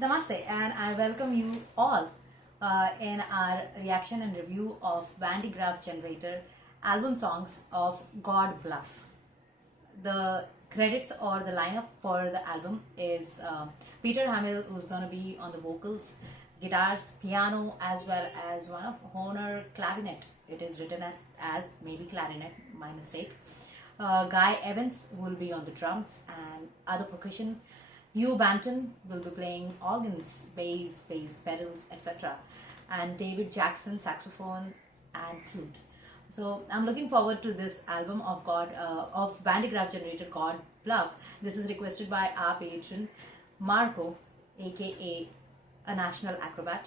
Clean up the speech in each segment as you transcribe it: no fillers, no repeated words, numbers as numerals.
Namaste, and I welcome you all in our reaction and review of GRAAF generator album songs of Godbluff. The credits or the lineup for the album is Peter Hamill, who's going to be on the vocals, guitars, piano, as well as one of Honor clarinet. It is written as maybe clarinet, my mistake. Guy Evans will be on the drums and other percussion. Hugh Banton will be playing organs, bass, pedals, etc. And David Jackson, saxophone and flute. So I'm looking forward to this album of GRAAF generated God Bluff. This is requested by our patron Marco, aka a national acrobat.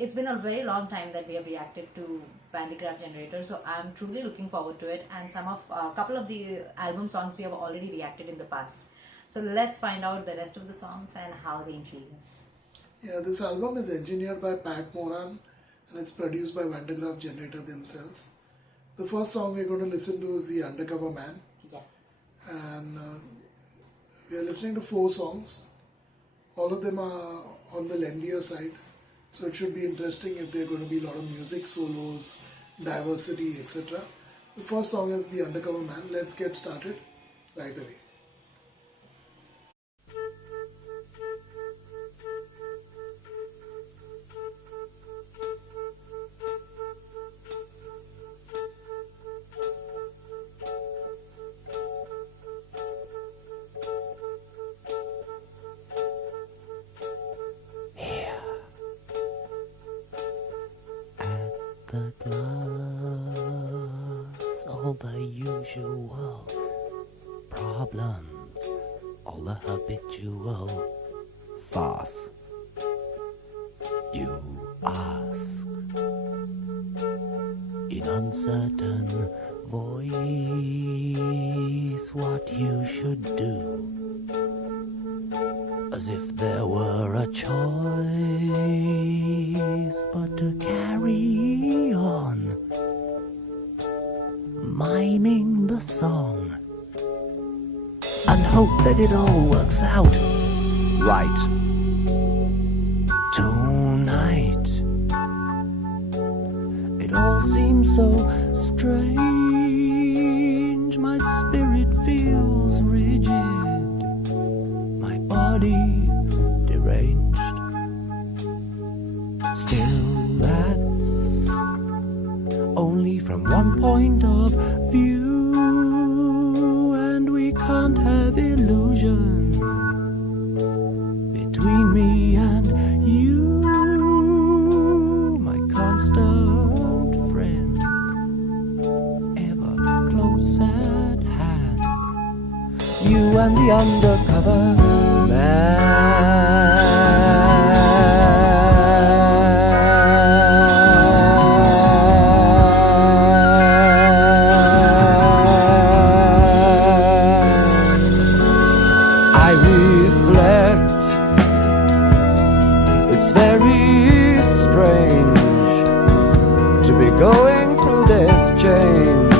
It's been a very long time that we have reacted to GRAAF generator, so I'm truly looking forward to it. And a couple of the album songs we have already reacted in the past. So let's find out the rest of the songs and how they intrigue us. Yeah, this album is engineered by Pat Moran and it's produced by GRAAF generator themselves. The first song we're going to listen to is the Undercover Man. Yeah. And we are listening to 4 songs. All of them are on the lengthier side. So it should be interesting if there are going to be a lot of music, solos, diversity, etc. The first song is the Undercover Man. Let's get started right away. The glass, all the usual problems, all the habitual farce. You ask in uncertain voice what you should do, as if there were a choice but to carry on, miming the song, and hope that it all works out right tonight. It all seems so strange, my spirit feels rigid, my body deranged. Still, that's only from one point of view, and we can't have illusion between me and you, my constant friend, ever close at hand. You and the undercover man. I reflect, it's very strange to be going through this change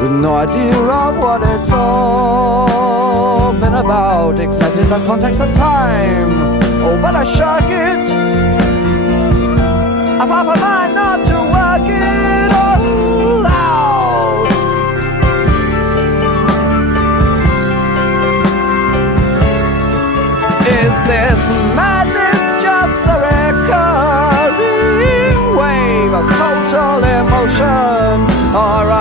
with no idea of what it's all been about, except in the context of time. Oh, but I shirk it. I'm half a mind not to work it all out. Is this madness just the recurring wave of total emotion, or a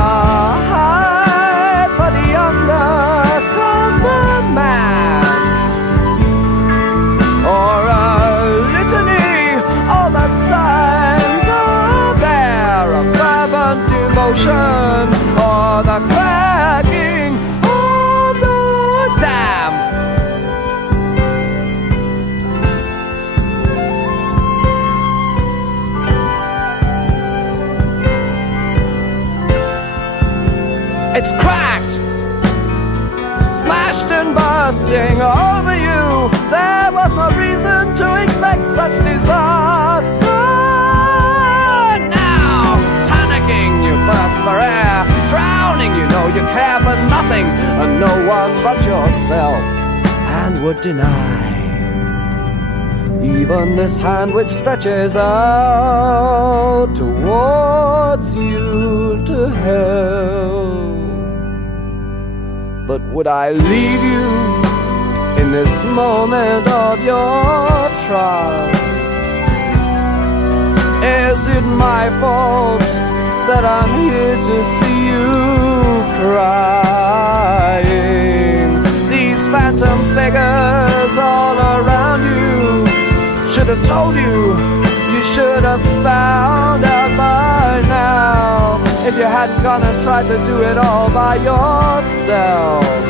high for the undercover man, or a litany, all the signs are there of fervent devotion, or the cracking of the dam? It's cracked, smashed and bursting over you. There was no reason to expect such disaster. Now, panicking, you burst for air, drowning, you know you care for nothing and no one but yourself, and would deny even this hand which stretches out towards you to help. But would I leave you in this moment of your trial? Is it my fault that I'm here to see you crying? These phantom figures all around you should have told you, you should have found out by now. If you hadn't gone and tried to do it all by yourself.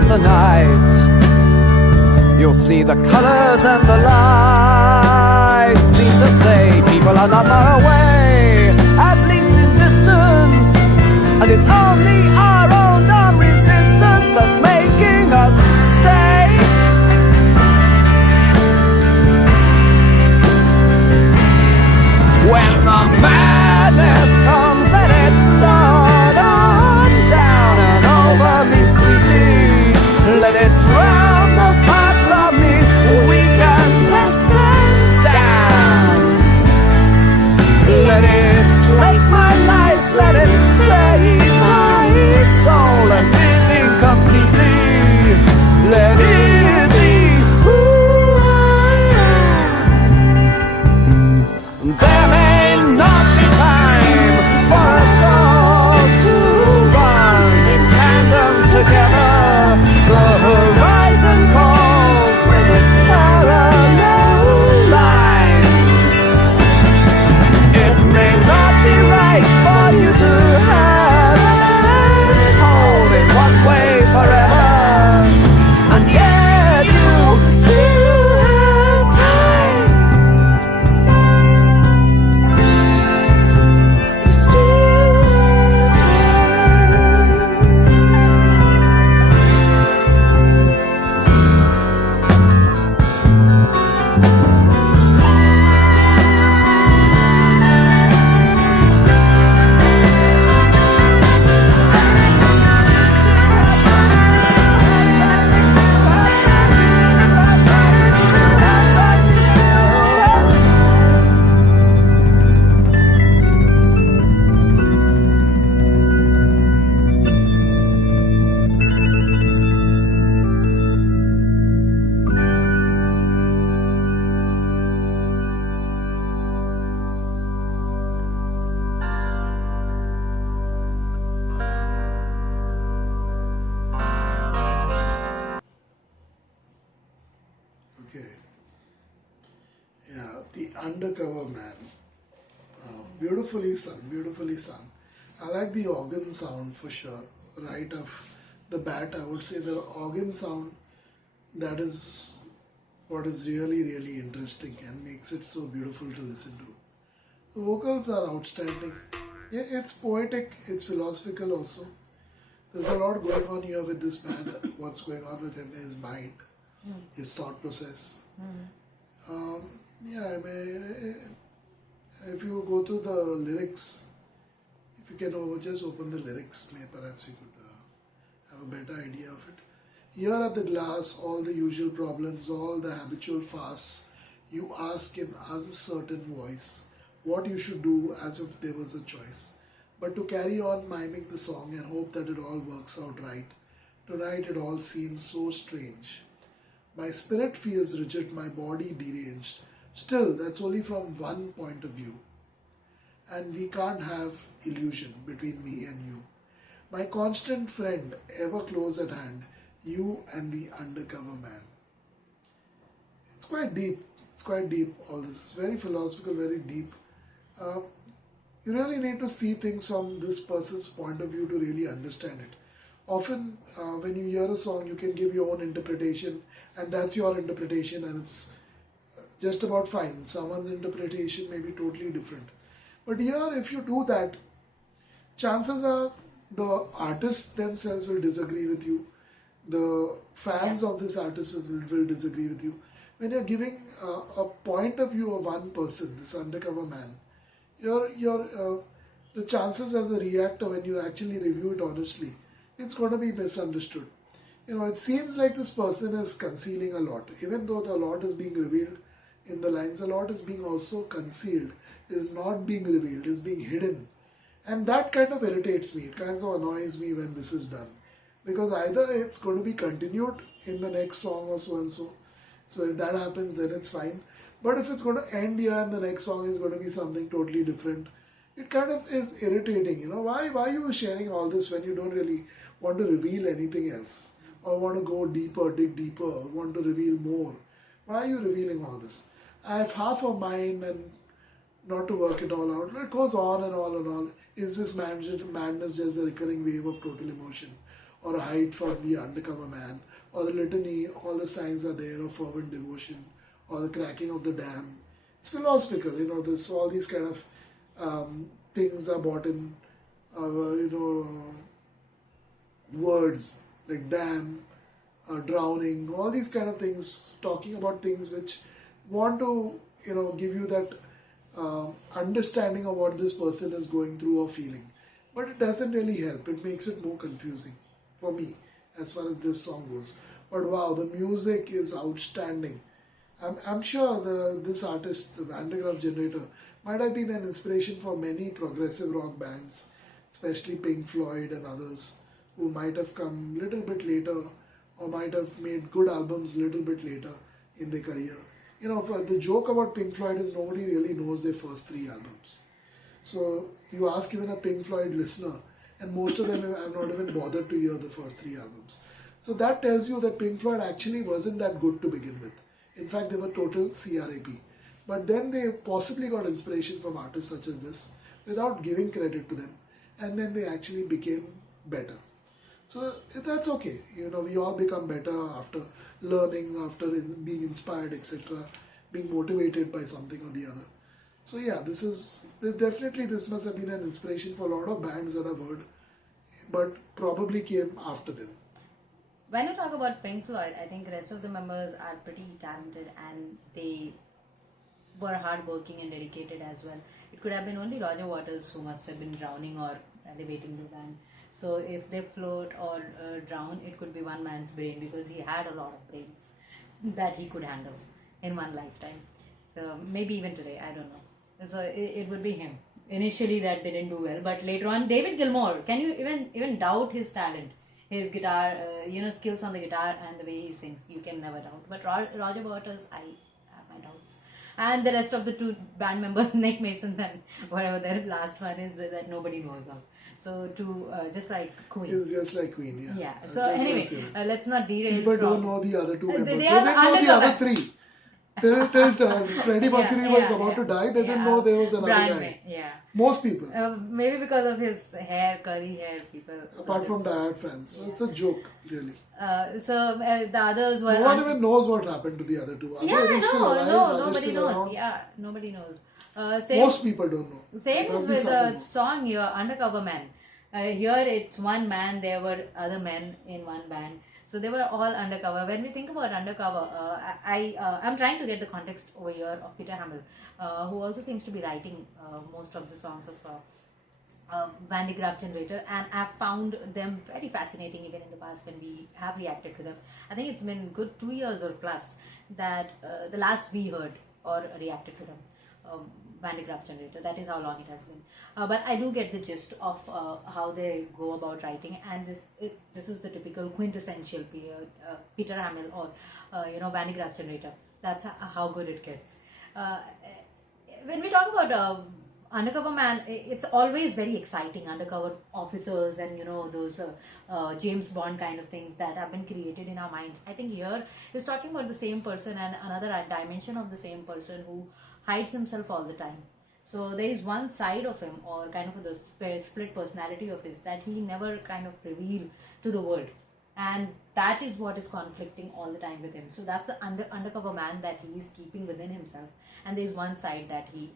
The night, you'll see the colors and the lights seem to say people are not far away, at least in distance, and it's only our own dumb resistance that's making us stay. When the madness comes, let it flood on down and over me sweetly. Let it drown the parts of me weak and less than down. Let it slake my life, let it take my soul and live incompletely. Let it be who I am. There may not be time for us all to run in tandem together. The horizon calls with its parallel lines. It may not be right for you to have and hold in one way forever, and yet you still have time. You still Okay. Yeah, the Undercover Man. Beautifully sung, beautifully sung. I like the organ sound for sure. Right off the bat, I would say the organ sound, that is what is really, really interesting and makes it so beautiful to listen to. The vocals are outstanding. Yeah, it's poetic, it's philosophical also. There's a lot going on here with this man, what's going on with him, his mind, his thought process. Yeah, I mean, if you go to the lyrics, if you can just open the lyrics, perhaps you could have a better idea of it. Here at the glass, all the usual problems, all the habitual farce, you ask in uncertain voice what you should do as if there was a choice. But to carry on miming the song and hope that it all works out right, tonight it all seems so strange. My spirit feels rigid, my body deranged. Still, that's only from one point of view. And we can't have illusion between me and you. My constant friend, ever close at hand, you and the undercover man. It's quite deep. It's quite deep, all this. Very philosophical, very deep. You really need to see things from this person's point of view to really understand it. Often, when you hear a song, you can give your own interpretation, and that's your interpretation, and it's just about fine. Someone's interpretation may be totally different. But here, if you do that, chances are the artists themselves will disagree with you. The fans of this artist will disagree with you. When you're giving a point of view of one person, this undercover man, the chances as a reactor when you actually review it honestly, it's going to be misunderstood. It seems like this person is concealing a lot. Even though the lot is being revealed in the lines, a lot is being also concealed, is not being revealed, is being hidden. And that kind of irritates me. It kind of annoys me when this is done. Because either it's going to be continued in the next song or so and so. So if that happens, then it's fine. But if it's going to end here and the next song is going to be something totally different, it kind of is irritating. Why are you sharing all this when you don't really want to reveal anything else? Or want to go deeper, dig deeper, or want to reveal more? Why are you revealing all this? I have half a mind and not to work it all out. It goes on and on and on. Is this madness just a recurring wave of total emotion? Or a hide from the undercover man? Or a litany, all the signs are there of fervent devotion? Or the cracking of the dam? It's philosophical, all these kind of things are brought in, words like dam, drowning, all these kind of things, talking about things which want to, give you that understanding of what this person is going through or feeling. But it doesn't really help. It makes it more confusing for me as far as this song goes. But wow, the music is outstanding. I'm sure this artist, the GRAAF generator, might have been an inspiration for many progressive rock bands, especially Pink Floyd and others, who might have come a little bit later or might have made good albums a little bit later in their career. The joke about Pink Floyd is nobody really knows their first 3 albums. So you ask even a Pink Floyd listener, and most of them have not even bothered to hear the first 3 albums. So that tells you that Pink Floyd actually wasn't that good to begin with. In fact, they were total CRAP. But then they possibly got inspiration from artists such as this without giving credit to them. And then they actually became better. So that's okay. We all become better after learning, after being inspired, etc. Being motivated by something or the other. So yeah, this must have been an inspiration for a lot of bands that I've heard, but probably came after them. When you talk about Pink Floyd, I think the rest of the members are pretty talented and they were hardworking and dedicated as well. It could have been only Roger Waters who must have been drowning or elevating the band. So if they float or drown, it could be one man's brain because he had a lot of brains that he could handle in one lifetime. So maybe even today, I don't know. So it would be him. Initially that they didn't do well, but later on, David Gilmour, can you even doubt his talent? His guitar, skills on the guitar and the way he sings, you can never doubt. But Roger Waters, I have my doubts. And the rest of the 2 band members, Nick Mason and whatever their last one is, that nobody knows of. So just like Queen. It's just like Queen, yeah. Yeah. So anyway, let's not derail. People don't know the other 2 members. They didn't know the other 3. Till Freddie Mercury was about to die, they didn't know there was another guy. Yeah. Most people. Maybe because of his hair, curly hair, people. Apart from diehard fans. So it's a joke, really. The others were... No one even knows what happened to the other 2. Are they still alive? No, nobody knows. Around? Yeah, nobody knows. Most people don't know. Same is with the song here, Undercover Man. Here it's one man, there were other men in one band. So they were all undercover. When we think about undercover, I'm trying to get the context over here of Peter Hamill, who also seems to be writing most of the songs of GRAAF generator, and I've found them very fascinating even in the past when we have reacted to them. I think it's been good 2 years or plus that the last we heard or reacted to them. Van de Graaff generator. That is how long it has been. But I do get the gist of how they go about writing, and this is the typical quintessential Peter Hamill or Van de Graaff generator. That's how good it gets. When we talk about Undercover Man, it's always very exciting. Undercover officers and those James Bond kind of things that have been created in our minds. I think here is talking about the same person and another dimension of the same person who hides himself all the time. So there is one side of him, or kind of the split personality of his, that he never kind of reveal to the world, and that is what is conflicting all the time with him. So that's the undercover man that he is keeping within himself, and there is one side that he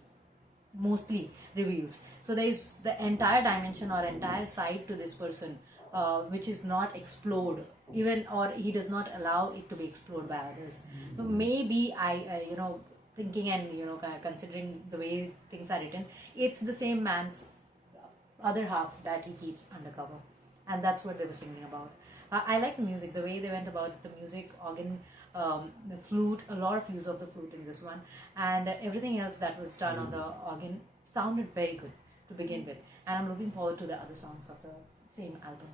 mostly reveals. So there is the entire dimension or entire side to this person which is not explored, even, or he does not allow it to be explored by others. So maybe I thinking and considering the way things are written, it's the same man's other half that he keeps undercover, and that's what they were singing about. I like the music, the way they went about the music, organ, the flute, a lot of use of the flute in this one, and everything else that was done on the organ sounded very good to begin with, and I'm looking forward to the other songs of the same album.